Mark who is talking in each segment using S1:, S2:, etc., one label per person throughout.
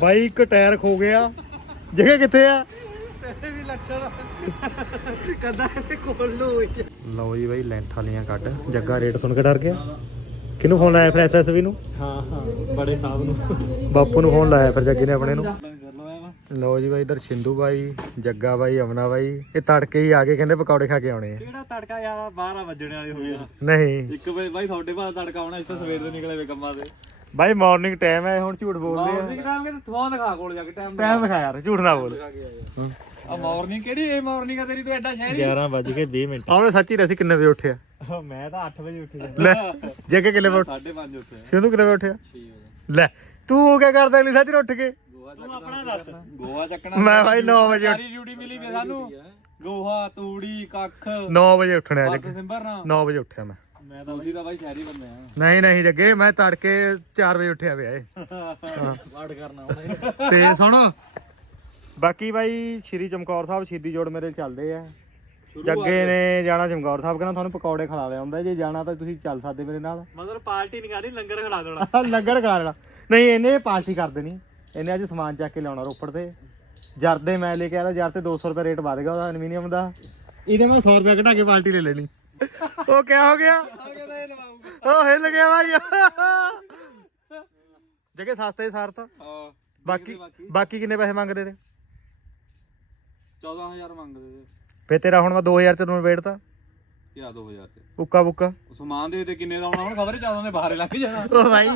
S1: ਬਾਈ ਇੱਕ ਟਾਇਰ ਖੋ ਗਿਆ। ਜਗ੍ਹਾ ਕਿੱਥੇ ਆ?
S2: ਤੇਰੇ ਵੀ ਲੱਛਣ ਕਦਾ ਇਹਦੇ ਕੋਲ ਨੂੰ
S1: ਲਓ ਜੀ ਬਾਈ ਲੈਂਥ ਵਾਲੀਆਂ ਕੱਢ। ਜੱਗਾ ਰੇਟ ਸੁਣ ਕੇ ਡਰ ਗਿਆ। ਕਿਹਨੂੰ ਫੋਨ ਲਾਇਆ ਫਿਰ ਐਸਐਸਵੀ ਨੂੰ?
S2: ਹਾਂ ਹਾਂ ਬੜੇ ਸਾਹਿਬ ਨੂੰ।
S1: ਬਾਪੂ ਨੂੰ ਫੋਨ ਲਾਇਆ ਫਿਰ ਜੱਗੇ ਨੇ ਆਪਣੇ ਨੂੰ।
S2: ਲਓ
S1: ਜੀ ਬਾਈ ਇਧਰ ਸਿੰਧੂ ਬਾਈ ਜੱਗਾ ਬਾਈ ਅਮਨਾ ਬਾਈ। ਇਹ ਤੜਕੇ ਹੀ ਆ ਕੇ ਕਹਿੰਦੇ ਪਕੌੜੇ ਖਾ ਕੇ ਆਉਣੇ ਆ।
S2: ਕਿਹੜਾ ਤੜਕਾ ਯਾਰ? 12 ਵੱਜਣੇ ਵਾਲੇ ਹੋ ਗਿਆ
S1: ਨਹੀਂ।
S2: ਇੱਕ ਵਜੇ ਬਾਈ ਤੁਹਾਡੇ ਬਾਅਦ ਤੜਕਾ ਆਉਣਾ ਇੱਥੇ ਸਵੇਰ ਦੇ ਨਿਕਲੇ ਵੇ ਕੰਮਾਂ ਦੇ
S1: ਬਾਈ ਮਾਰਨਿੰਗ ਟਾਈਮ ਹੈ ਹੁਣ ਝੂਠ ਬੋਲਦੇ
S2: ਮਾਰਨਿੰਗ ਟਾਈਮ ਕਿ ਤੂੰ ਦਿਖਾ ਕੋਲ ਜਾ ਕੇ ਟਾਈਮ
S1: ਟਾਈਮ ਦਿਖਾ ਯਾਰ ਝੂਠ ਨਾ ਬੋਲ।
S2: ਆ ਮਾਰਨਿੰਗ ਕਿਹੜੀ ਇਹ ਮਾਰਨਿੰਗ ਆ ਤੇਰੀ ਤੂੰ ਐਡਾ ਸ਼ਹਿਰੀ।
S1: 11 ਵੱਜ ਕੇ 20 ਮਿੰਟ। ਆਉਣੇ ਸੱਚੀ ਰਸੀ ਕਿੰਨੇ ਵਜੇ ਉੱਠਿਆ?
S2: ਮੈਂ ਤਾਂ 8 ਵਜੇ ਉੱਠ ਗਿਆ
S1: ਲੈ ਜੱਗੇ ਕਿੰਨੇ ਵਜੇ ਉੱਠ-
S2: 5:30 ਉੱਠਿਆ।
S1: ਸਿੰਧੂ ਕਿੰਨੇ ਵਜੇ ਉੱਠਿਆ?
S2: 6 ਵਜੇ
S1: ਲੈ ਤੂੰ ਉਹ ਕਿਆ ਕਰਦਾ ਨਹੀਂ ਸੱਚ ਉੱਠ ਕੇ?
S2: ਗੋਆ ਚੱਕਣਾ ਆਪਣਾ ਦੱਸ। ਗੋਆ ਚੱਕਣਾ
S1: ਮੈਂ ਬਾਈ 9 ਵਜੇ
S2: ਸਾਰੀ ਡਿਊਟੀ ਮਿਲੀ ਵੀ ਸਾਨੂੰ। ਗੋਹਾ ਤੂੜੀ ਕੱਖ।
S1: 9 ਵਜੇ ਉੱਠਣਾ
S2: ਬਸ ਸਿੰਬਰ ਨਾ।
S1: 9 ਵਜੇ ਉੱਠਿਆ ਮੈਂ।
S2: ਮੈਂ ਤਾਂ ਉਹਦੀ ਤਾਂ ਬਾਈ ਸ਼ਹਿਰੀ ਬੰਦੇ ਆ।
S1: ਨਹੀਂ ਨਹੀਂ ਜੱਗੇ ਮੈਂ ਤੜਕੇ 4 ਵਜੇ ਉੱਠਿਆ ਪਿਆ ਏ
S2: ਵਾੜ ਕਰਨਾ ਉਹਨੇ।
S1: ਤੇ ਸੁਣ ਬਾਕੀ ਬਾਈ ਸ਼੍ਰੀ ਚਮਕੌਰ ਸਾਹਿਬ ਸ਼ਹੀਦੀ ਜੋੜ ਮੇਰੇ ਚੱਲਦੇ ਆ। ਜੱਗੇ ਨੇ ਜਾਣਾ ਚਮਕੌਰ ਸਾਹਿਬ ਕਹਿੰਦਾ ਤੁਹਾਨੂੰ ਪਕੌੜੇ ਖਿਲਾ ਲਿਆ ਹੁੰਦਾ ਜੇ ਜਾਣਾ ਤਾਂ ਤੁਸੀਂ ਚੱਲ ਸਕਦੇ ਮੇਰੇ ਨਾਲ।
S2: ਮਤਲਬ ਪਾਰਟੀ ਨਹੀਂ ਕਰਨੀ ਲੰਗਰ ਖਿਲਾ ਦੇਣਾ।
S1: ਲੰਗਰ ਖਾ ਲੈਣਾ ਨਹੀਂ ਇਹਨੇ ਪਾਰਟੀ ਕਰ ਦੇਣੀ ਇਹਨੇ ਅੱਜ ਸਮਾਨ ਚੱਕ ਕੇ ਲਿਆਉਣਾ ਰੋਪੜ ਤੇ। ਜਰਦੇ ਮੈਂ ਲੈ ਕੇ ਆਇਆ ਜਰ ਤੇ 200 ਰੁਪਏ ਰੇਟ ਵਧ ਗਿਆ ਉਹਦਾ ਐਲੂਮੀਨੀਅਮ ਦਾ। ਇਹਦੇ ਮੈਂ 100 ਰੁਪਏ ਘਟਾ ਕੇ ਪਾਰਟੀ ਲੈ ਲੈਣੀ। ਉਹ ਕਿਆ ਹੋ ਗਿਆ? ਉਹ ਹਿੱਲ ਗਿਆ ਭਾਈ ਜਗੇ ਸਸਤੇ ਸਾਰ ਤਾਂ
S2: ਹਾਂ।
S1: ਬਾਕੀ ਬਾਕੀ? ਕਿੰਨੇ ਪੈਸੇ ਮੰਗਦੇ ਤੇ?
S2: 14000 ਮੰਗਦੇ ਤੇ।
S1: ਫੇ ਤੇਰਾ ਹੁਣ ਮੈਂ 2000 ਚ ਤੈਨੂੰ ਵੇੜਤਾ।
S2: ਯਾ 2000 ਤੇ
S1: ਉੱਕਾ ਬੁੱਕਾ।
S2: ਸਮਾਨ ਦੇ ਤੇ ਕਿੰਨੇ ਦਾ ਆਉਣਾ ਹੁਣ ਖਬਰ ਚਾਦੋਂ ਦੇ ਬਾਹਰੇ ਲੱਗ ਜਾਣਾ।
S1: ਉਹ ਭਾਈ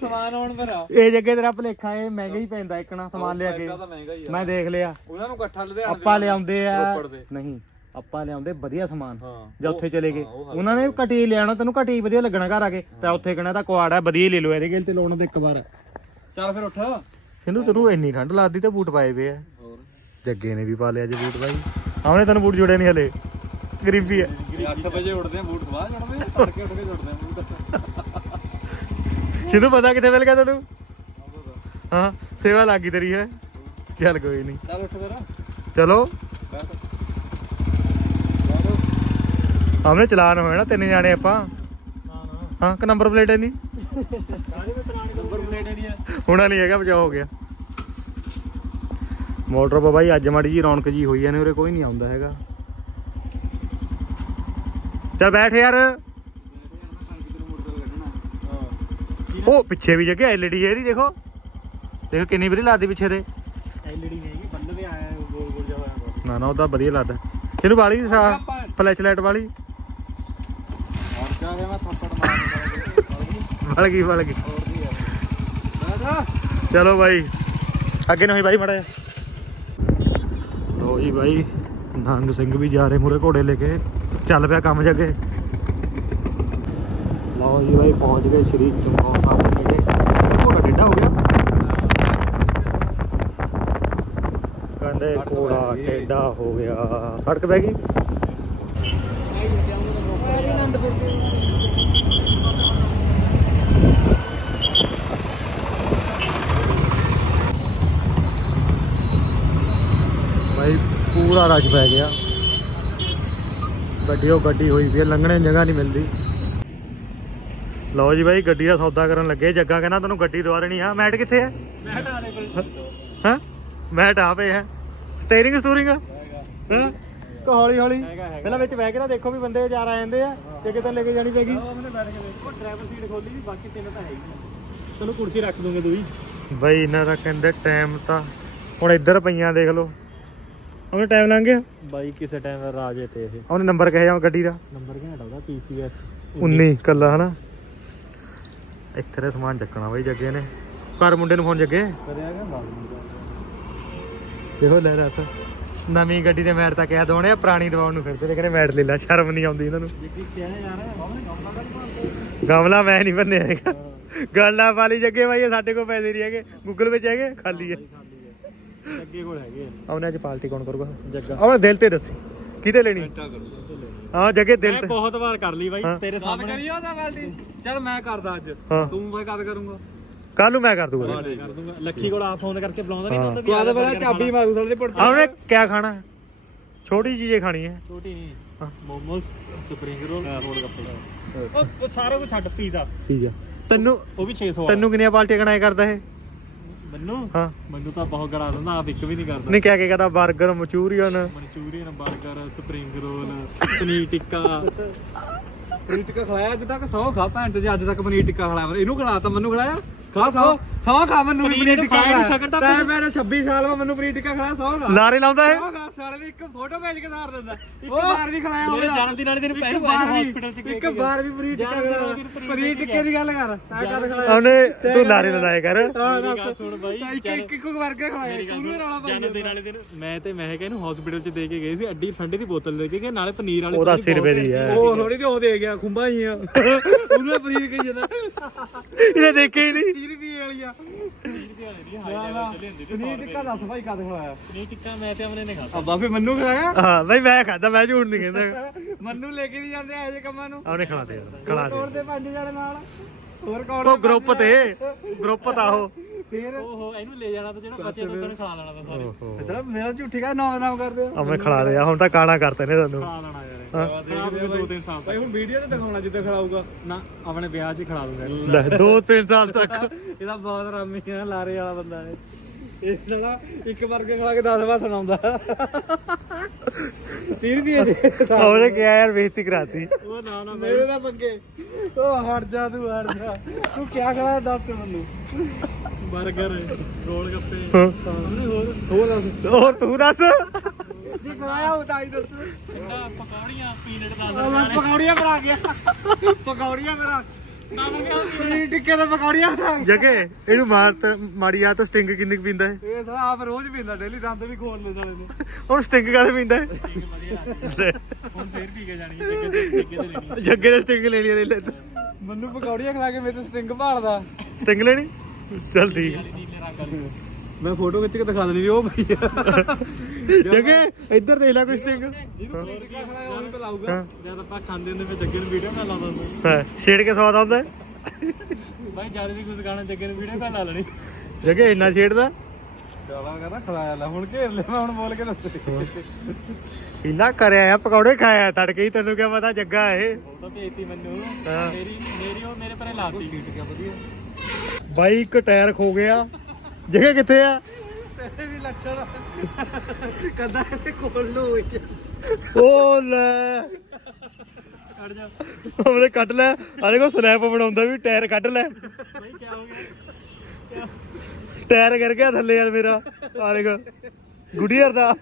S2: ਸਮਾਨ ਆਉਣ ਆ।
S1: ਇਹ ਜੱਗੇ ਤੇਰਾ ਭਲੇਖਾ ਇਹ ਮਹਿੰਗਾ ਹੀ ਪੈਂਦਾ ਇੱਕਣਾ ਸਮਾਨ ਲਿਆ ਕੇ।
S2: ਤਾਂ
S1: ਮੈਂ ਦੇਖ ਲਿਆ।
S2: ਉਹਨਾਂ ਨੂੰ ਇਕੱਠਾ ਲੁਧਿਆਣੇ
S1: ਆਪਾਂ ਲਿਆਉਂਦੇ ਆ। ਨਹੀਂ। ਆਪਾਂ ਲਿਆਉਂਦੇ ਵਧੀਆ ਸਮਾਨ
S2: ਹਾਂ
S1: ਜਾਂ ਉੱਥੇ ਚਲੇ ਗਏ।
S2: ਹਾਂ, ਉਹ
S1: ਉਹਨਾਂ ਨੇ ਘਟੀ ਲਿਆਉਣਾ ਤੈਨੂੰ ਘਟੀ ਵਧੀਆ ਲੱਗਣਾ ਘਰ ਆ ਕੇ। ਤਾਂ ਉੱਥੇ ਕਹਣਾ ਤਾਂ ਕੁਆੜ ਹੈ ਵਧੀਆ ਹੀ ਲੈ ਲਓ ਇਹਦੇ ਗਿਲ ਤੇ ਲਾਉਣਾ ਤੇ ਇੱਕ ਵਾਰ।
S2: ਚੱਲ ਫਿਰ ਉੱਠ।
S1: ਸਿੰਧੂ ਤੈਨੂੰ ਇੰਨੀ ਠੰਡ ਲੱਗਦੀ ਤੇ ਬੂਟ ਪਾਏ ਪਏ ਆ।
S2: ਹੋਰ?
S1: ਜੱਗੇ ਨੇ ਵੀ ਪਾ ਲਿਆ ਅੱਜ ਬੂਟ ਬਾਈ। ਆਵਨੇ ਤੈਨੂੰ ਬੂਟ ਜੁੜੇ ਨਹੀਂ ਹਲੇ। ਗਰੀਬੀ ਹੈ
S2: 8 ਵਜੇ ਉੱਠਦੇ ਆ ਬੂਟ ਬਾਹਰ ਚੜਦੇ ਆ ਤੜਕੇ ਉੱਠ ਕੇ ਜੁੜਦੇ ਆ ਬੂਟ।
S1: ਸਿੰਧੂ ਪਤਾ ਕਿੱਥੇ ਮਿਲ ਗਿਆ ਤੈਨੂੰ? ਹਾਂ ਸੇਵਾ ਲੱਗੀ ਤੇਰੀ ਹੈ। ਚੱਲ ਕੋਈ ਨਹੀਂ
S2: ਚੱਲ ਉੱਠ ਫਿਰ।
S1: ਚਲੋ।
S2: ਬੈਠ।
S1: ਆਵਨੇ ਚਲਾਨ ਹੋਇਆ ਨਾ ਤਿੰਨ ਜਾਣੇ ਆਪਾਂ। ਹਾਂ ਕਿ ਨੰਬਰ ਪਲੇਟ ਹੈ ਨਹੀਂ?
S2: ਨੰਬਰ ਪਲੇਟ ਨਹੀਂ ਆ
S1: ਹੋਣਾ ਨਹੀਂ ਹੈਗਾ ਬਚਾਅ ਹੋ ਗਿਆ। ਮੋਟਰ ਪਾ ਬਾਈ ਅੱਜ ਮਾੜੀ ਜੀ ਰੌਣਕ ਜੀ ਹੋਈ ਨੇ ਉਰੇ ਕੋਈ ਨਹੀਂ ਆਉਂਦਾ ਹੈਗਾ। ਚੱਲ ਬੈਠ ਯਾਰ। ਉਹ ਪਿੱਛੇ ਵੀ ਜਗ੍ਹਾ ਐਲਈਡੀ ਹੈ ਇਹਦੀ ਦੇਖੋ। ਦੇਖੋ ਕਿੰਨੀ ਵਾਰੀ ਲਾਦੀ ਪਿੱਛੇ ਤੇ।
S2: ਐਲਈਡੀ ਨਹੀਂ ਹੈਗੀ ਬੱਲਬ ਵੀ ਆਇਆ ਗੋਲ ਗੋਲ ਜਿਹਾ ਹੋਇਆ।
S1: ਨਾ ਨਾ ਉਹਦਾ ਵਧੀਆ ਲੱਗਦਾ। ਇਹਨੂੰ ਵਾਲੀ ਸਾ ਫਲੈਸ਼ ਲਾਈਟ ਵਾਲੀ।
S2: ਹੈ ਮੈਂ ਥੱਪੜ ਮਾਰ
S1: ਵਲ ਗਈ ਵਲ ਗਈ। ਚਲੋ ਬਾਈ, ਅੱਗੇ ਨਹੀਂ ਬਾਈ ਮੜਾ ਲੋ ਜੀ ਬਾਈ, ਨੰਗ ਸਿੰਘ ਵੀ ਜਾ ਰਹੇ ਮੂਰੇ ਘੋੜੇ ਲੈ ਕੇ। ਚੱਲ ਪਿਆ ਕੰਮ ਜੱਗੇ। ਲਓ ਜੀ ਬਾਈ, ਪਹੁੰਚ ਗਏ ਸ਼੍ਰੀ ਚਮਕੌਰ ਸਾਹਿਬ ਦੇ ਨੇੜੇ। ਘੋੜਾ ਟੇਢਾ ਹੋ ਗਿਆ। ਕਹਿੰਦੇ ਘੋੜਾ ਟੇਢਾ ਹੋ ਗਿਆ। ਸੜਕ ਪੈ ਗਈ। ਬਾਈ ਪੂਰਾ ਰਸ਼ ਪੈ ਗਿਆ। ਗੱਡੀਓ ਗੱਡੀ ਹੋਈ ਹੈ, ਲੰਘਣੇ ਨੂੰ ਜਗ੍ਹਾ ਨਹੀਂ ਮਿਲਦੀ। ਲਓ ਜੀ ਬਾਈ ਗੱਡੀ ਦਾ ਸੌਦਾ ਕਰਨ ਲੱਗੇ ਜੱਗਾ ਕਹਿੰਦਾ ਤੈਨੂੰ ਗੱਡੀ ਦਵਾ ਦੇਣੀ ਆ। ਮੈਟ ਕਿੱਥੇ ਹੈ
S2: ਮੈਂ ਹਟਾਣੇ ਕੋਲ
S1: ਹਾਂ? ਮੈਟ ਆ ਪਏ ਹੈ ਸਟੀਅਰਿੰਗ ਸਟੂਰਿੰਗ ਕੋ ਹੌਲੀ ਹੌਲੀ। ਪਹਿਲਾਂ ਵਿੱਚ ਬਹਿ ਕੇ ਨਾ ਦੇਖੋ ਵੀ ਬੰਦੇ ਚਾਰ ਆ ਜਾਂਦੇ ਆ ਜੇ ਕਿਤੇ ਲੈ ਕੇ ਜਾਣੀ ਪੈਗੀ।
S2: ਉਹਨੇ ਬੈਠ ਕੇ ਦੇਖੋ ਡਰਾਈਵਰ ਸੀਟ ਖੋਲੀ ਵੀ ਬਾਕੀ ਤਿੰਨ ਤਾਂ ਹੈ ਹੀ ਤੈਨੂੰ ਕੁਰਸੀ ਰੱਖ ਦੂੰਗੇ ਦੂਈ।
S1: ਬਾਈ ਇਹਨਾਂ ਦਾ ਕਹਿੰਦੇ ਟਾਈਮ ਤਾਂ ਹੁਣ ਇੱਧਰ ਪਈਆਂ ਦੇਖ ਲਓ। ਉਹਨੇ ਟਾਈਮ ਲੰਘ ਗਿਆ?
S2: ਬਾਈ ਕਿਸੇ ਟਾਈਮ ਰਾਜੇ ਤੇ ਇਹ।
S1: ਉਹਨੇ ਨੰਬਰ ਕਿਹਾ ਜਾ ਗੱਡੀ ਦਾ?
S2: ਨੰਬਰ ਘੈਂਟ ਉਹਦਾ ਪੀਸੀਐਸ
S1: 19 ਕੱਲਾ ਹਨਾ? ਇੱਥੇ ਦੇ ਸਮਾਨ ਚੱਕਣਾ ਬਾਈ ਜੱਗੇ ਨੇ। ਘਰ ਮੁੰਡੇ ਨੂੰ ਫੋਨ ਜੱਗੇ?
S2: ਕਰਿਆ
S1: ਦੇਖੋ ਲੈ ਰਸ ਨਵੀਂ ਗੱਡੀ ਦੇ ਮੈਟ ਤਾਂ ਕਿਹਾ ਦੋਣੇ ਆ ਪੁਰਾਣੀ ਦਵਾਉਣ ਨੂੰ ਫਿਰਦੇ ਨੇ ਕਹਿੰਦੇ ਮੈਟ ਲੈ ਲੈ ਸ਼ਰਮ ਨਹੀਂ ਆਉਂਦੀ ਇਹਨਾਂ ਨੂੰ। ਗਮਲਾ ਮੈਂ ਨਹੀਂ ਬੰਨਿਆ ਹੈਗਾ। ਗੱਲਾਂ ਵਾਲੀ ਜੱਗੇ ਬਾਈ ਇਹ ਸਾਡੇ ਕੋਲ ਪੈਸੇ ਨਹੀਂ ਹੈਗੇ। ਗੂਗਲ ਵਿੱਚ ਹੈਗੇ ਖਾਲੀ ਹੈ।
S2: ਅੱਗੇ ਕੋਲ ਹੈਗੇ
S1: ਆਉਣੇ ਅੱਜ ਪਾਰਟੀ ਕੌਣ ਕਰੂਗਾ?
S2: ਜੱਗਾ।
S1: ਆਪਣੇ ਦਿਲ ਤੇ ਦੱਸੀ। ਕਿਤੇ ਲੈਣੀ? ਹਾਂ ਜੱਗੇ ਦਿਲ
S2: ਮੈਂ
S1: ਤੇ।
S2: ਬਹੁਤ ਵਾਰ ਕਰ ਲਈ ਬਾਈ। ਤੇਰੇ ਸਾਹਮਣੇ। ਕਰੀ ਉਹਦਾ ਬਾਲਟੀ ਚੱਲ ਮੈਂ ਕਰਦਾ ਅੱਜ। ਤੂੰ ਮੈਂ ਕਦ ਕਰੂੰਗਾ?
S1: ਕੱਲ ਨੂੰ ਮੈਂ ਕਰ ਦੂੰਗਾ।
S2: ਕਰ ਦੂੰਗਾ। ਲੱਖੀ ਕੋਲ ਆ ਫੋਨ ਕਰਕੇ ਬੁਲਾਉਂਦਾ। ਨਹੀਂ ਤੂੰ ਆਦਾ ਬੜਾ ਚਾਬੀ ਮਾਰੂ ਥੋੜੇ ਪੁੱਟ
S1: ਆਉਣੇ ਕਿਆ ਖਾਣਾ? ਛੋਟੀ ਚੀਜ਼ੇ ਖਾਣੀ ਹੈ।
S2: ਛੋਟੀ ਨਹੀਂ। ਮੋਮੋਸ ਸਪਰਿੰਗ ਰੋਲ ਰੋਲ ਗੱਪੇ। ਉਹ ਸਾਰਾ ਕੁਝ ਛੱਡ ਪੀਜ਼ਾ।
S1: ਠੀਕ ਆ ਤੈਨੂੰ
S2: ਉਹ ਵੀ 600
S1: ਤੈਨੂੰ ਕਿੰਨੀਆਂ ਪਾਰਟੀਆਂ ਕਣਾਏ ਕਰਦਾ ਇਹ?
S2: ਮੈਨੂੰ?
S1: ਹਾਂ।
S2: ਮੈਨੂੰ ਤਾਂ ਬਹੁਤ ਗੜਾ ਦਿੰਦਾ ਆਪ ਇੱਕ ਵੀ ਨਹੀਂ ਕਰਦਾ।
S1: ਨਹੀਂ ਕਿਆ ਕੀ ਕਹਦਾ 버ਗਰ Manchurian
S2: Manchurian 버ਗਰ spring roll paneer tikka. Paneer tikka ਖਲਾਇਆ ਅੱਜ ਤੱਕ ਸੌ ਖਾ ਭੈਣ ਤੇ ਅੱਜ ਤੱਕ ਪਨੀਰ ਟਿੱਕਾ ਖਲਾਇਆ ਇਹਨੂੰ ਖਲਾਤਾ ਮੈਨੂੰ ਖਲਾਇਆ? ਖਾ ਸੌ ਸੌ ਖਾ ਮੈਨੂੰ ਵੀ ਪਨੀਰ ਟਿੱਕਾ ਖਲਾਇਆ ਤੈਂ ਮੇਰੇ 26 ਸਾਲ ਮੈਂ ਮੈਨੂੰ ਪਨੀਰ ਟਿੱਕਾ ਖਲਾਇਆ ਸੌ ਖਾ।
S1: ਲਾਰੇ ਲਾਉਂਦਾ ਇਹ?
S2: ਸੌ ਖਾ ਸਾਲੇ ਨੇ ਇੱਕ ਫੋਟੋ ਭੇਜ ਕੇ ਧਾਰ ਦਿੰਦਾ। ਇੱਕ ਵਾਰ ਵੀ ਖਲਾਇਆ ਹੋਵੇ ਜਨਮ ਦਿਨ ਵਾਲੇ ਦਿਨ
S3: ਪਹਿਲਾਂ hospital ਚ
S2: ਇੱਕ ਵਾਰ ਵੀ ਪਨੀਰ ਟਿੱਕਾ ਖਲਾਇਆ ਪਨੀਰ ਟਿੱਕੇ ਦੀ ਗੱਲ ਕਰ ਤੈਂ ਕਦ ਖਲਾਇਆ
S1: ਉਹਨੇ ਤੂੰ ਲਾਰੇ ਲਾਇਆ ਕਰ।
S2: ਹਾਂ
S3: ਮੇਰੀ
S2: ਦੱਸ
S3: ਗੱਲ ਸੁਣ ਬਾਈ,
S2: ਇੱਕ ਇੱਕ ਇੱਕ ਵਾਰ ਕੇ ਖਲਾਇਆ ਪੂਰੇ ਰੌਲਾ ਪਾਈ
S3: ਜਨਮ ਦਿਨ ਵਾਲੇ ਦਿਨ ਮੈਂ ਤੇ ਮੈਂ ਕਿਹਾ ਇਹਨੂੰ ਹਸਪੀਟਲ ਚ ਦੇ ਕੇ ਗਏ ਸੀ ਅੱਡੀ ਠੰਡੇ ਦੀ ਬੋਤਲ ਲੈ ਕੇ ਗਏ ਨਾਲੇ ਪਨੀਰ ਵਾਲੇ
S1: ਉਹਦਾ ਸਿਰ ਦੀ ਹੈ।
S2: ਉਹ ਥੋੜੀ ਤੇ ਉਹ ਦੇ ਗਿਆ ਖੁੰਬਾ ਹੀ ਆ ਉਹਨੇ ਪਨੀਰ ਕਹੀ ਜਾਂਦਾ।
S1: ਇਹਨੇ ਦੇਖੇ ਹੀ ਨਹੀਂ।
S2: 30 ਰੁਪਏ ਵਾਲੀ ਆ।
S3: ਦੀ
S2: ਪਨੀਰ ਟਿੱਕਾ ਦੱਸ ਭਾਈ ਕਦ ਖਲਾਇਆ
S3: ਪਨੀਰ ਟਿੱਕਾ ਮੈਂ ਤੇ ਅਮਨੇ ਨੇ ਖਾਧਾ।
S2: ਆ ਬਾਬੇ ਮੰਨੂ ਖਲਾਇਆ
S1: ਹਾਂ ਬਈ ਮੈਂ ਖਾਦਾ ਮੈਂ ਝੂਠ ਨਹੀਂ ਕਹਿੰਦਾ।
S2: ਮੰਨੂ ਲੈ ਕੇ ਨਹੀਂ ਜਾਂਦੇ ਜਿਹੇ ਕੰਮਾਂ ਨੂੰ।
S1: ਉਹਨੇ ਖਿਲਾ ਦੇ ਯਾਰ, ਖਿਲਾ
S2: ਤੋੜ
S1: ਦੇ
S2: ਦੇ ਪੰਜ ਜਣੇ ਨਾਲ। ਹੋਰ ਕੌਣ
S1: ਉਹ ਗਰੁੱਪ ਤੇ ਗਰੁੱਪ ਤਾਂ ਉਹ।
S2: ਫੇਰ?
S3: ਓਹੋ ਇਹਨੂੰ ਲੈ ਜਾਣਾ ਤਾਂ ਜਿਹੜਾ ਬੱਚੇ ਤੋਂ ਤੈਨੂੰ ਖਿਲਾ ਦੇਣਾ ਤਾਂ ਸਾਰੇ।
S2: ਮੇਰਾ ਝੂਠੀ ਕਾ ਨਾਮ ਨਾਮ ਕਰਦੇ ਆ।
S1: ਉਹਨੇ ਖਿਲਾ ਲਿਆ ਹੁਣ ਤਾਂ ਕਾਣਾ ਕਰਤੇ ਨੇ ਤੁਹਾਨੂੰ।
S3: ਲੈਣਾ ਦੂੰਗਾ ਦੋ ਤਿੰਨ ਸਾਲ
S2: ਭਾਈ
S3: ਤੱਕ
S2: ਹੁਣ ਵੀਡੀਓ ਤੇ ਦਿਖਾਉਣਾ ਜਿੱਦਾਂ ਖਿਲਾਊਗਾ
S3: ਨਾ ਆਪਣੇ ਵਿਆਹ 'ਚ ਖਿਲਾ ਦੂੰਗਾ।
S1: ਲੈ 2-3 ਸਾਲ ਤੱਕ।
S2: ਇਹਦਾ ਬਹੁਤ ਰਾਮੀ ਆ ਲਾਰੇ ਵਾਲਾ ਬੰਦਾ ਹੈ ਇਹ ਸਾਲਾ ਇੱਕ ਵਰਗੇ ਖਲਾ ਕੇ 10 ਵਾਰ ਸੁਣਾਉਂਦਾ। 30 ਰੁਪਏ ਦੇ
S1: ਉਹਨੇ ਕਿਹਾ ਯਾਰ ਬੇਇੱਜ਼ਤੀ ਕਰਾਤੀ।
S3: ਉਹ ਨਾ ਨਾ
S2: ਮੇਰੇ ਦਾ ਪੰਗੇ। ਉਹ ਹਟ ਜਾ ਤੂੰ ਹਟ ਜਾ। ਤੂੰ ਕੀ ਖਲਾ ਦੱਸ ਮੈਨੂੰ।
S3: 버ਗਰ ਰੋਲ ਗੱਪੇ। ਹੋਰ
S2: ਹੋ ਦੱਸ।
S1: ਹੋਰ ਤੂੰ ਦੱਸ।
S2: ਉਹ ਤਾਂ ਹੀ ਦੱਸ।
S3: ਠੰਡਾ ਪਕੌੜੀਆਂ ਪੀਨਟ ਦਾ
S2: ਉਹ ਪਕੌੜੀਆਂ ਕਰਾ ਗਿਆ ਪਕੌੜੀਆਂ ਕਰਾ ਪਨੀਰ ਟਿੱਕੇ ਤੇ ਪਕੌੜੀਆਂ ਕਰਾ ਗਿਆ
S1: ਜਗੇ ਇਹਨੂੰ ਮਾਰ ਤੇ- ਮਾੜੀ ਆ ਤਾਂ ਸਟਿੰਗ ਕਿੰਨੀ ਪੀਂਦਾ ਹੈ?
S2: ਇਹ ਤਾਂ ਆਪ ਰੋਜ਼ ਪੀਂਦਾ ਡੇਲੀ ਦੰਦ ਵੀ ਖੋਲ ਲੈ ਸਾਲੇ ਨੇ।
S1: ਹੁਣ ਸਟਿੰਗ ਕਾਹਦੇ ਪੀਂਦਾ ਹੈ?
S3: ਵਧੀਆ ਲੱਗਦੀ ਹੁਣ ਫੇਰ ਪੀ ਕੇ ਜਾਣੀ ਹੈ ਜੱਗੇ
S1: ਨੇ ਸਟਿੰਗ ਲੈਣੀ ਹੈ ਲੈ
S2: ਮੈਨੂੰ ਪਕੌੜੀਆਂ ਖਲਾ ਕੇ ਮੇਰੇ ਸਟਿੰਗ ਭਾਲਦਾ।
S1: ਸਟਿੰਗ ਲੈਣੀ? ਚੱਲ ਠੀਕ
S3: ਵਾਲੀ।
S2: ਮੈਂ ਫੋਟੋ ਖਿੱਚ ਕੇ ਦਿਖਾ ਦੇਣੀ ਵੀ ਉਹ ਪਈ ਆ।
S1: ਜਗੇ ਇੱਧਰ ਦੇਖ ਲੈ ਕੋਈ ਸਟਿੰਗ
S2: ਇਹਨੂੰ ਪਨੀਰ ਟਿੱਕਾ ਖਲਾਇਆ ਉਹਨੂੰ ਤਾਂ ਲਾਊਗਾ।
S1: ਹਾਂ।
S3: ਜਦ ਆਪਾਂ ਖਾਂਦੇ ਹੁੰਦੇ ਫਿਰ ਜੱਗੇ ਨੂੰ ਵੀਡੀਓ ਬਣਾ ਲਾ ਦਿੰਦੇ।
S1: ਹਾਂ, ਛੇੜ ਕੇ ਸਵਾਦ ਆਉਂਦਾ।
S3: ਬਾਈ ਜਦ ਵੀ ਕੁਝ ਗਾਣਾ ਜੱਗੇ ਨੂੰ ਵੀਡੀਓ ਬਣਾ ਲੈਣੀ।
S1: ਜਗੇ ਇੰਨਾ ਛੇੜਦਾ?
S2: ਚਲਾ ਕਹਿੰਦਾ ਖਲਾਇਆ ਲੈ ਹੁਣ ਘੇਰ ਲੈ ਮੈਂ ਹੁਣ ਬੋਲ ਕੇ ਦੱਸ
S1: ਇੰਨਾ ਕਰਿਆ ਆ ਪਕੌੜੇ ਖਾਇਆ ਤੜਕੇ ਹੀ ਤੈਨੂੰ ਕਿਆ ਪਤਾ ਜੱਗਾ ਇਹ।
S3: ਉਹ ਤਾਂ ਭੇਜਤੀ ਮੈਨੂੰ। ਮੇਰੀ ਮੇਰੀ ਉਹ ਮੇਰੇ ਪਰੇ ਲਾਤੀ।
S1: ਬਾਈ ਇੱਕ ਟਾਇਰ ਖੋ ਗਿਆ। ਜਗੇ ਕਿੱਥੇ ਆ?
S2: ਤੇਰੇ ਵੀ ਲੱਛਣ ਕਦਾ ਇਹਦੇ ਕੋਲ ਨੂੰ ਹੋਈ
S1: ਓ ਲੈ।
S3: ਕੱਢ ਜਾ।
S1: ਉਹਨੇ ਕੱਢ ਲੈ। ਆਰੇ ਕੋ ਸਨੈਪ ਬਣਾਉਂਦਾ ਵੀ ਟਾਇਰ ਕੱਢ ਲੈ।
S3: ਬਾਈ ਕੀ ਹੋ ਗਿਆ?
S1: ਟਾਇਰ ਗਿਰ ਗਿਆ ਥੱਲੇ ਯਾਰ ਮੇਰਾ। ਆਰੇ ਕੋ ਗੁੱਡੀਅਰ ਦਾ।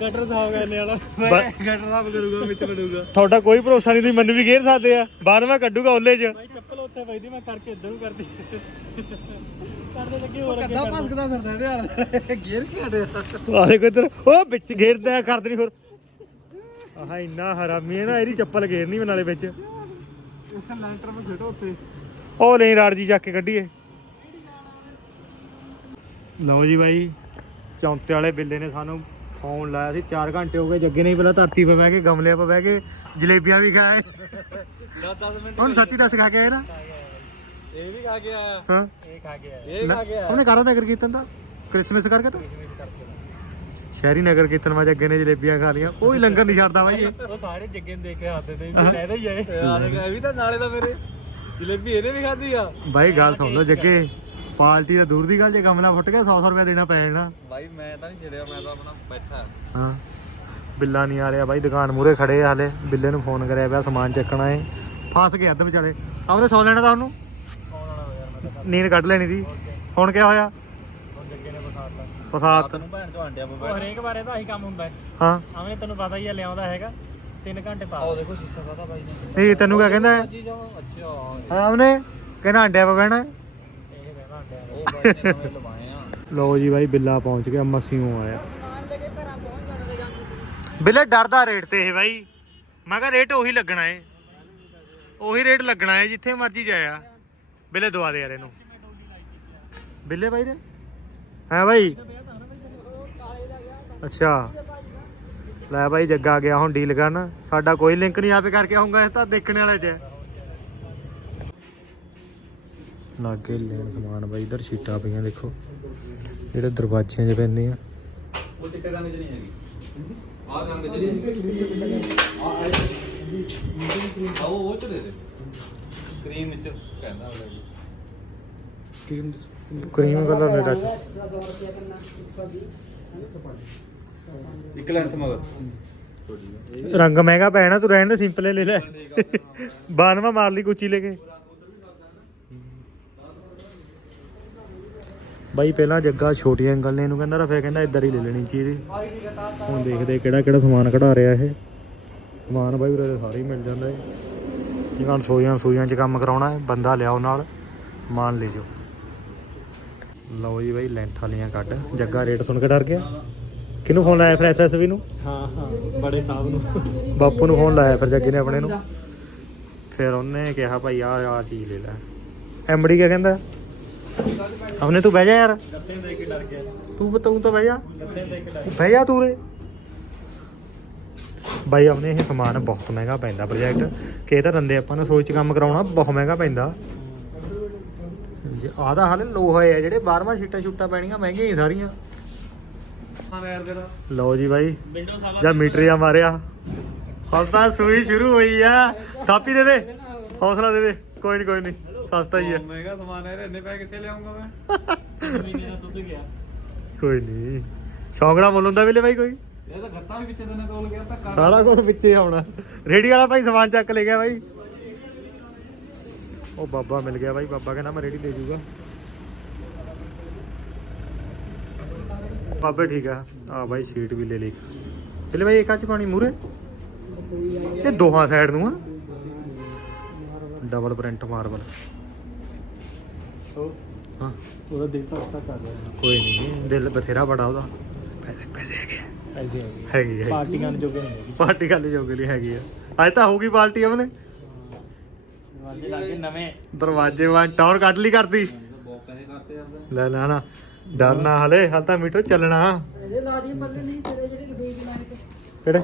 S3: ਗਟਰ ਦਾ ਹੋ ਗਿਆ ਇਹਨੇ ਵਾਲਾ।
S2: ਮੈਂ ਗਟਰ ਸਾਫ਼ ਕਰੂਗਾ ਵਿੱਚ ਲੜੂਗਾ
S1: ਤੁਹਾਡਾ ਕੋਈ ਭਰੋਸਾ ਨਹੀਂ ਤੁਸੀਂ ਮੈਨੂੰ ਵੀ ਘੇਰ ਸਕਦੇ ਆ। ਬਾਅਦ ਮੈਂ ਕੱਢੂਗਾ ਓਲੇ 'ਚ।
S3: ਉੱਥੇ ਪਈਦੀ ਮੈਂ ਕਰਕੇ ਇੱਧਰ ਨੂੰ ਕਰਦੀ। ਕਰਦੇ ਲੱਗੇ ਹੋਰ ਅੱਗੇ
S2: ਕੱਦਾ ਭਸਕਦਾ ਫਿਰਦਾ ਇਹਦੇ ਨਾਲ। ਗੇਰ ਕੀ ਹਟਿਆ
S1: ਆਰੇ ਕੋ ਇੱਧਰ। ਉਹ ਵਿੱਚ ਘੇਰਦਾ ਕਰਦ ਨਹੀਂ ਹੋਰ। ਆਹ ਇੰਨਾ ਹਰਾਮੀ ਹੈ ਨਾ ਇਹਦੀ ਚੱਪਲ ਘੇਰਨੀ ਮੈਂ ਨਾਲੇ ਵਿੱਚ।
S2: ਲੈਂਟਰ ਵਿੱਚ ਸਿੱਟੋ ਉੱਥੇ।
S1: ਉਹ ਨਹੀਂ ਰਾੜ ਜੀ ਚੱਕ ਕੇ ਕੱਢੀਏ। ਲਓ ਜੀ ਬਾਈ ਚੌਂਤੇ ਵਾਲੇ ਬਿੱਲੇ ਨੇ ਸਾਨੂੰ ਫੋਨ ਲਾਇਆ ਸੀ 4 ਘੰਟੇ ਹੋ ਗਏ ਜੱਗੇ ਨੇ ਪਹਿਲਾਂ ਧਰਤੀ 'ਤੇ ਬਹਿ ਕੇ ਗਮਲਿਆਂ 'ਤੇ ਬਹਿ ਕੇ ਜਲੇਬੀਆਂ ਵੀ ਖਾਏ।
S2: 10-10 ਮਿੰਟ
S1: ਹੁਣ ਸੱਚੀ ਦੱਸ ਖਾ ਕੇ ਆਏ ਨਾ?
S2: ਇਹ ਵੀ ਖਾ ਕੇ ਆਇਆ।
S1: ਹਾਂ।
S3: ਇਹ ਖਾ ਗਿਆ
S2: ਇਹ ਖਾ ਕੇ ਆਇਆ।
S1: ਉਹਨੇ ਕਰਾ ਨਗਰ ਕੀਰਤਨ ਦਾ ਕ੍ਰਿਸਮਸ ਕਰਕੇ ਤਾਂ? ਸ਼ਹਿਰੀ ਨਗਰ ਕੀਰਤਨ ਮਾ ਜੱਗੇ ਨੇ ਜਲੇਬੀਆਂ ਖਾ ਲੀਆਂ ਕੋਈ ਲੰਗਰ ਨਹੀਂ ਛੱਡਦਾ ਬਾਈ ਇਹ।
S3: ਉਹ ਸਾਰੇ ਜੱਗੇ ਨੂੰ ਦੇਖ ਕੇ ਹੱਸਦੇ ਤੇ ਵੀ ਲੈਦਾ ਹੀ
S2: ਇਹ। ਵੀ ਤਾਂ ਨਾਲੇ ਦਾ ਮੇਰੇ ਜਲੇਬੀ ਇਹਨੇ ਵੀ ਖਾਧੀ ਆ।
S1: ਬਾਈ ਗੱਲ ਸੁਣ ਲਓ ਜੱਗੇ। ਪਾਰਟੀ ਦਾ ਦੂਰ ਦੀ ਗੱਲ ਜੇ ਗਮਲਾ ਫੁੱਟ ਗਿਆ 100 100 ਰੁਪਏ ਦੇਣਾ ਪੈ ਜਾਣਾ।
S2: ਬਾਈ ਮੈਂ ਤਾਂ ਨਹੀਂ ਛੜਿਆ ਮੈਂ ਤਾਂ ਆਪਣਾ ਬੈਠਾ।
S1: ਹਾਂ। ਬਿੱਲਾ ਨਹੀਂ ਆ ਰਿਹਾ ਬਾਈ ਦੁਕਾਨ ਮੂਰੇ ਖੜੇ ਆ ਹਲੇ। ਬਿੱਲੇ ਨੂੰ ਫੋਨ ਕਰਿਆ ਪਿਆ ਸਮਾਨ ਚੱਕਣਾ ਏ ਫਸ ਗਿਆ ਅੱਧ ਵਿਚਾਲੇ। ਆਪਨੇ ਸੌ ਲੈਣਾ ਤਾਂ ਉਹਨੂੰ ਨੀਂਦ ਕੱਢ ਲੈਣੀ ਸੀ। ਹੁਣ ਕਿਆ ਹੋਇਆ? ਫਸਾਤ।
S2: ਤੈਨੂੰ ਭੈਣ ਚੋਂ ਆਂਡਿਆ
S3: ਉਹ ਹਰੇਕ ਬਾਰੇ ਤਾਂ ਆਹੀ ਕੰਮ ਹੁੰਦਾ ਹੈ।
S1: ਹਾਂ।
S3: ਆਵੇਂ ਤੈਨੂੰ ਪਤਾ ਹੀ ਆ ਲਿਆਉਂਦਾ ਹੈਗਾ। 3 ਘੰਟੇ ਪਾ
S2: ਉਹ ਦੇਖੋ ਸ਼ੀਸ਼ਾ ਕਾਦਾ ਬਾਈ ਨੇ।
S1: ਇਹ ਤੈਨੂੰ ਕਿਆ ਕਹਿੰਦਾ
S2: ਅੱਛਾ
S1: ਹਾਂ ਕਹਿੰਦਾ ਅੰਡਿਆ ਪਾ ਬਹਿਣਾ
S3: ਇਹ
S1: ਜੀ ਬਾਈ, ਬਿੱਲਾ ਪਹੁੰਚ ਗਿਆ ਮਸੀਓਂ ਆਇਆ। ਬਿੱਲੇ, ਡਰਦਾ ਰੇਟ ਤੇ ਇਹ ਬਾਈ। ਮੈਂ ਕਿਹਾ ਰੇਟ ਉਹੀ ਲੱਗਣਾ ਏ। ਉਹੀ ਰੇਟ ਲੱਗਣਾ ਏ, ਜਿੱਥੇ ਮਰਜ਼ੀ ਜਾਇਆ। ਬਿੱਲੇ, ਦਵਾ ਦੇ ਯਾਰ ਇਹਨੂੰ। ਬਿੱਲੇ ਬਾਈ ਦੇ? ਹੈ ਬਾਈ? ਅੱਛਾ। ਲੈ ਬਾਈ, ਜੱਗਾ ਗਿਆ, ਹੁਣ ਡੀਲ ਕਰਨ। ਸਾਡਾ ਕੋਈ ਲਿੰਕ ਨਹੀਂ ਆਪੇ ਕਰਕੇ ਆਉਂਗਾ ਇਹ ਤਾਂ ਦੇਖਣ ਵਾਲੇ ਚ ਹੈ। ਲਾਗੇ ਲੈਣ ਸਮਾਨ ਬਾਈ ਇਧਰ ਸ਼ੀਟਾਂ ਪਈਆਂ ਦੇਖੋ। ਜਿਹੜੇ ਦਰਵਾਜ਼ਿਆਂ 'ਚ ਪੈਂਦੇ ਆ।
S2: ਉਹ ਚਿੱਟੇ ਰੰਗ ਚ ਨਹੀਂ ਹੈਗੀ। ਆਹ ਰੰਗ ਚ ਨਹੀਂ ਆਹ ਉਹ ਉਹ ਚ ਦੇ ਦੇ। ਕਰੀਮ ਵਿੱਚ ਕਹਿੰਦਾ ਉਹਦਾ ਜੀ।
S1: ਕਰੀਮ ਕਲਰ ਨੇ ਟੱਚ
S2: ਇੱਕ ਲੈਂਥ ਮਗਰ।
S1: ਰੰਗ ਮਹਿੰਗਾ ਪੈਣਾ ਤੂੰ ਰਹਿਣ ਦੇ ਸਿੰਪਲ ਲੈ ਲੈ। ਬਾਨਵਾ ਮਾਰ ਲਈ ਕੁਚੀ ਲੈ ਕੇ। ਬਾਈ ਪਹਿਲਾਂ ਜੱਗਾ ਛੋਟੀ ਅੰਕਲ ਨੇ ਇਹਨੂੰ ਕਹਿੰਦਾ ਰਫੇ ਕਹਿੰਦਾ ਇੱਧਰ ਹੀ ਲੈ ਲੈਣੀ ਚੀਜ਼। ਹੁਣ ਦੇਖਦੇ ਕਿਹੜਾ ਕਿਹੜਾ ਸਮਾਨ ਕਢਾ ਰਿਹਾ ਇਹ। ਸਮਾਨ ਬਾਈ ਉਰੇ ਸਾਰੇ ਹੀ ਮਿਲ ਜਾਂਦਾ ਹੈ ਜਿਵੇਂ ਸੋਈਆਂ ਸੋਈਆਂ 'ਚ ਕੰਮ ਕਰਾਉਣਾ ਹੈ ਬੰਦਾ ਲਿਆਓ ਨਾਲ ਸਮਾਨ ਲੈ ਜਾਓ। ਲਓ ਜੀ ਬਾਈ ਲੈਂਥ ਵਾਲੀਆਂ ਕੱਢ। ਜੱਗਾ ਰੇਟ ਸੁਣ ਕੇ ਡਰ ਗਿਆ। ਕਿਹਨੂੰ ਫੋਨ ਲਾਇਆ ਫਿਰ ਐਸਐਸਵੀ ਨੂੰ?
S3: ਹਾਂ ਹਾਂ ਬੜੇ ਸਾਹਿਬ ਨੂੰ।
S1: ਬਾਪੂ ਨੂੰ ਫੋਨ ਲਾਇਆ ਫਿਰ ਜੱਗੇ ਨੇ ਆਪਣੇ ਨੂੰ। ਫਿਰ ਉਹਨੇ ਕਿਹਾ ਭਾਈ ਆ ਆ ਚੀਜ਼ ਲੈ ਲੈ। ਐਮਡੀ ਕਿਆ ਕਹਿੰਦਾ? ਤੂੰ ਬਹਿ ਜਾ ਯਾਰ।
S3: ਗੱਤੇ ਦੇ ਕੇ ਡਰ ਗਿਆ।
S1: ਤੂੰ ਤੂੰ ਤਾਂ ਬਹਿ ਜਾ।
S3: ਗੱਤੇ ਦੇ ਕੇ ਡਰ
S1: ਬਹਿ ਜਾ ਤੂੰ ਰੇ ਬਾਈ ਆਪਣੇ ਇਹ ਸਮਾਨ ਬਹੁਤ ਮਹਿੰਗਾ ਪੈਂਦਾ ਪ੍ਰੋਜੈਕਟ ਕਿ ਇਹ ਤਾਂ ਰੰਦੇ ਆਪਾਂ ਨੂੰ ਸੋਚ ਕੰਮ ਕਰਾਉਣਾ ਬਹੁਤ ਮਹਿੰਗਾ ਪੈਂਦਾ। ਜੇ ਤਾਂ ਹਾਲੇ ਲੋ ਹੋਏ ਆ ਜਿਹੜੇ 12ਵਾਂ ਛੀਟਾਂ ਛੁੱਟਾਂ ਪੈਣੀਆਂ ਮਹਿੰਗੀਆਂ ਹੀ ਸਾਰੀਆਂ।
S2: ਹਾਂ
S1: ਲਓ ਜੀ ਬਾਈ ਜਾਂ ਮੀਟਰ ਜਾਂ ਮਾਰਿਆ। ਹੁਣ ਤਾਂ ਸੂਈ ਸ਼ੁਰੂ ਹੋਈ ਆ। ਥਾਪੀ ਦੇ ਦੇ। ਹੌਸਲਾ ਦੇ ਦੇ। ਕੋਈ ਨਹੀਂ ਕੋਈ ਨਹੀਂ ਸਸਤਾ ਹੀ ਆ।
S2: ਮਹਿੰਗਾ ਸਮਾਨ ਹੈ ਇੰਨੇ ਪੈਸੇ ਕਿੱਥੇ ਲਿਆਉਂਗਾ ਮੈਂ?
S3: ਮਹੀਨੇ ਦਾ ਦੁੱਧ ਗਿਆ
S1: ਕੋਈ ਨਹੀਂ। ਸ਼ੌਂਕ ਨਾਲ ਮੁੱਲ ਹੁੰਦਾ ਵੇਲੇ ਬਾਈ ਕੋਈ?
S2: ਇਹ ਤਾਂ ਗੱਤਾ ਵੀ ਕਿੱਥੇ ਦਿਨੇ ਤੋਲ ਗਿਆ ਤਾਂ
S1: ਸਾਰਾ ਕੁਝ ਵਿੱਚੇ ਆਉਣਾ। ਰੇੜੀ ਵਾਲਾ ਭਾਈ ਸਮਾਨ ਚੱਕ ਲੈ ਗਿਆ ਬਾਈ। ਉਹ ਬਾਬਾ ਮਿਲ ਗਿਆ ਬਾਈ ਬਾਬਾ ਕਹਿੰਦਾ ਮੈਂ ਰੇੜੀ ਲੈ ਜਾਊਗਾ ਬਾਬੇ ਠੀਕ ਆ। ਆ ਬਾਈ ਸ਼ੀਟ ਵੀ ਲੈ ਲਈ। ਪਹਿਲੇ ਬਾਈ ਇੱਕ ਕੱਚ ਪਾਣੀ ਮੂਰੇ ਇਹ ਦੋਹਾਂ ਸਾਈਡ ਨੂੰ ਆ। ਡਬਲ ਪ੍ਰਿੰਟ ਮਾਰਬਲ ਹਾਂ।
S3: ਉਹਦਾ ਦਿਲ ਧੱਕ ਧੱਕ ਕਰ ਰਿਹਾ।
S1: ਕੋਈ ਨਹੀਂ ਦਿਲ ਬਥੇਰਾ ਬੜਾ ਉਹਦਾ। ਪੈਸੇ ਪੈਸੇ ਹੈਗੇ ਆ।
S3: ਐਸੇ
S1: ਹੈਗੀ। ਹੈ
S3: ਪਾਰਟੀਆਂ ਨੂੰ ਜੋਗੇ ਨਹੀਂ ਹੈਗੀ।
S1: ਪਾਰਟੀ ਖਾਲੀ ਜੋਗੇ ਲਈ ਹੈਗੀ ਆ। ਅੱਜ ਤਾਂ ਹੋਊਗੀ ਪਾਰਟੀ ਆਪਨੇ
S3: ਦਰਵਾਜ਼ੇ ਲੱਗੇ ਨਵੇਂ।
S1: ਦਰਵਾਜ਼ੇ ਵਾਂ ਟੌਰ ਕੱਢ ਲਈ ਕਰਦੀ ਲੈ ਲੈ ਨਾ ਡਰਨਾ ਹਲੇ ਹਾਲ ਤਾਂ ਮੀਟਰ ਚੱਲਣਾ। ਕਿਹੜੇ?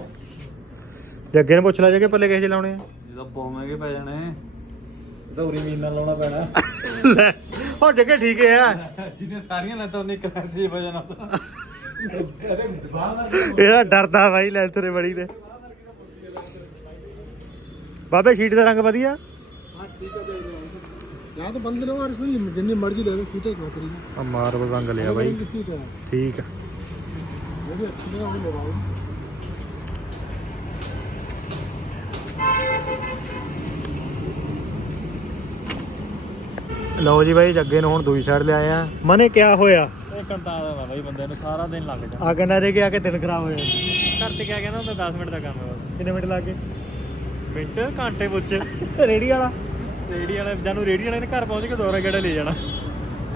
S1: ਜੱਗੇ ਨੇ ਪੁੱਛ ਲਿਆ ਜੇ ਕਿ ਪੱਲੇ ਕਿਸੇ ਲਾਉਣੇ ਆ।
S2: ਇਹ ਤਾਂ ਬਹੁਤ ਮਹਿੰਗੇ ਪੈ ਜਾਣੇ। ਇਹ ਤਾਂ ਉਰੀ ਮੀਨ ਨਾਲ ਲਾਉਣਾ ਪੈਣਾ।
S1: ਲੈ। ਹੋ ਜਗੇ ਠੀਕ ਹੈ।
S2: ਜਿਹਨੇ ਸਾਰੀਆਂ ਲੈਤਾ ਉਹਨੇ ਇੱਕ ਲੈਣ ਦੀ
S1: ਇਹਦਾ ਡਰਦਾ ਬਾਈ ਲੈਂਥ ਤੇ ਬੜੀ ਤੇ। ਬਾਬੇ ਸ਼ੀਟ ਦਾ ਰੰਗ ਵਧੀਆ?
S4: ਜਾਂ ਤਾਂ ਬੰਦ ਰਹੋ ਅਰ ਸਹੀ ਜਿੰਨੀ ਮਰਜ਼ੀ ਲੈ ਸੀਟ ਇੱਕ ਬਤਰੀ
S1: ਆ ਮਾਰਬਲ ਰੰਗ ਲਿਆ ਬਾਈ।
S4: ਸੀਟ ਹੈ।
S1: ਠੀਕ ਆ।
S4: ਅੱਛੀ ਤਰ੍ਹਾਂ ਉਹ ਲਵਾਓ।
S1: ਲਓ ਜੀ ਬਾਈ ਜੱਗੇ ਨੂੰ ਹੁਣ ਦੂਜੀ ਸਾਈਡ ਲਿਆਏ ਆ। ਮਨੇ ਕਿਆ ਹੋਇਆ?
S3: ਇਹ ਘੰਟਾ ਦਾ ਵਾ ਬਾਈ ਬੰਦੇ ਨੂੰ ਸਾਰਾ ਦਿਨ ਲੱਗ ਜਾਂਦਾ।
S1: ਆ ਕਹਿੰਦਾ ਕੇ ਆ ਕੇ ਦਿਨ ਖਰਾਬ ਹੋਇਆ।
S3: ਘਰ ਤੇ ਕਿਆ ਕਹਿੰਦਾ ਹੁੰਦਾ 10 ਮਿੰਟ ਦਾ ਕੰਮ ਹੈ ਬਸ।
S1: ਕਿੰਨੇ ਮਿੰਟ ਲੱਗ ਗਏ?
S3: ਮਿੰਟ ਘੰਟੇ ਪੁੱਛ।
S1: ਰੇੜੀ ਵਾਲਾ?
S3: ਰੇੜੀ ਵਾਲੇ ਜਾਨੂੰ ਰੇੜੀ ਵਾਲੇ ਨੇ ਘਰ ਪਹੁੰਚ ਕੇ ਦੁਬਾਰਾ ਗੇੜਾ ਲੈ ਜਾਣਾ?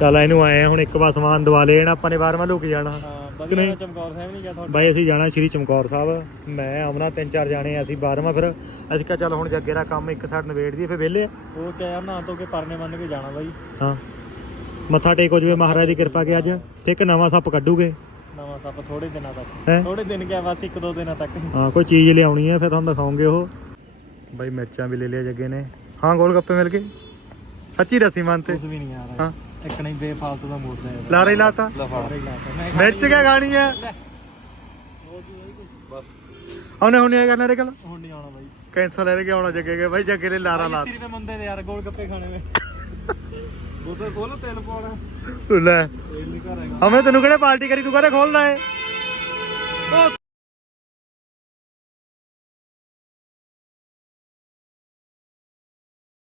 S1: ਚੱਲ ਇਹਨੂੰ ਆਏ ਆ ਹੁਣ ਇੱਕ ਵਾਰ ਸਮਾਨ ਦਵਾ ਲੈਣ ਆਪਾਂ ਨੇ ਬਾਹਰ ਮੈਂ ਲੁਕ ਜਾਣਾ। ਕਿ ਨਹੀਂ?
S3: ਚਮਕੌਰ ਸਾਹਿਬ ਨਹੀਂ ਗਿਆ ਤੁਹਾਡਾ?
S1: ਬਾਈ ਅਸੀਂ ਜਾਣਾ ਸ਼੍ਰੀ ਚਮਕੌਰ ਸਾਹਿਬ। ਮੈਂ ਆਮਨਾ ਤਿੰਨ ਚਾਰ ਜਾਣੇ ਆ ਅਸੀਂ ਬਾਰਵਾਂ ਫਿਰ ਅਸੀਂ ਕਿਹਾ ਚੱਲ ਹੁਣ ਜੱਗੇ ਦਾ ਕੰਮ ਇੱਕ ਸਾਈਡ ਨਵੇੜ ਦੀ ਫਿਰ ਵਿਹਲੇ ਆ।
S3: ਉਹ ਕਿਹਾ ਨਾ ਤੋਂ ਕੇ ਪਰਨੇ ਮੰਨ ਕੇ ਜਾਣਾ ਬਾਈ।
S1: ਹਾਂ। ਮੱਥਾ ਟੇਕੋ ਜਵੇ ਮਹਾਰਾਜ ਦੀ ਕਿਰਪਾ ਕੇ ਅੱਜ ਤੇ ਇੱਕ ਨਵਾਂ ਸੱਪ ਕੱਢੂਗੇ।
S3: ਨਵਾਂ ਸੱਪ ਥੋੜੇ ਦਿਨਾਂ ਤੱਕ? ਥੋੜੇ ਦਿਨ ਗਿਆ ਬਸ ਇੱਕ ਦੋ ਦਿਨਾਂ ਤੱਕ।
S1: ਹਾਂ ਕੋਈ ਚੀਜ਼ ਲਿਆਉਣੀ ਹੈ ਫਿਰ ਤੁਹਾਨੂੰ ਦਿਖਾਉਂਗੇ ਉਹ। ਬਾਈ ਮਿਰਚਾਂ ਵੀ ਲੈ ਲਿਆ ਜੱਗੇ ਨੇ। ਹਾਂ ਗੋਲ ਗੱਪੇ ਮਿਲ ਗਏ। ਸੱਚੀ ਦੱਸੀ ਮਨ ਤੇ।
S3: ਕੁਝ ਵੀ ਨਹੀਂ ਆ ਰਿਹਾ।
S1: ਹਾਂ।
S3: ਇੱਕ ਨਹੀਂ ਬੇਫਾਲਤੂ ਦਾ ਮੋੜਦਾ ਹੈ
S1: ਲਾਰਾ ਲਾਤਾ
S3: ਲਾਤਾ। ਮੈਂ
S1: ਮਿਰਚ ਕਿਆ ਖਾਣੀ ਹੈ ਉਹਨੇ ਹੁਣ ਇਹ ਕਰਨਾ ਰੇ ਕੱਲ?
S3: ਹੁਣ ਨਹੀਂ ਆਉਣਾ ਬਾਈ।
S1: ਕੈਂਸਲ ਇਹਦੇ ਕੇ ਆਉਣਾ ਜੱਗੇ? ਕੇ ਬਾਈ ਜੱਗੇ ਨੇ ਲਾਰਾ ਲਾ।
S3: 80 ਰੁਪਏ ਮੰਦੇ ਨੇ ਯਾਰ ਗੋਲ ਗੱਪੇ ਖਾਣੇ ਵੇ
S2: ਬੋਤਲ ਖੋਲ ਤੇਲ ਪਾਉਣਾ
S1: ਲੈ। ਹਮੇ ਤੈਨੂੰ ਕਿਹੜੇ ਪਾਰਟੀ ਕਰੀ? ਤੂੰ ਕਹਦੇ ਖੋਲਦਾ ਏ?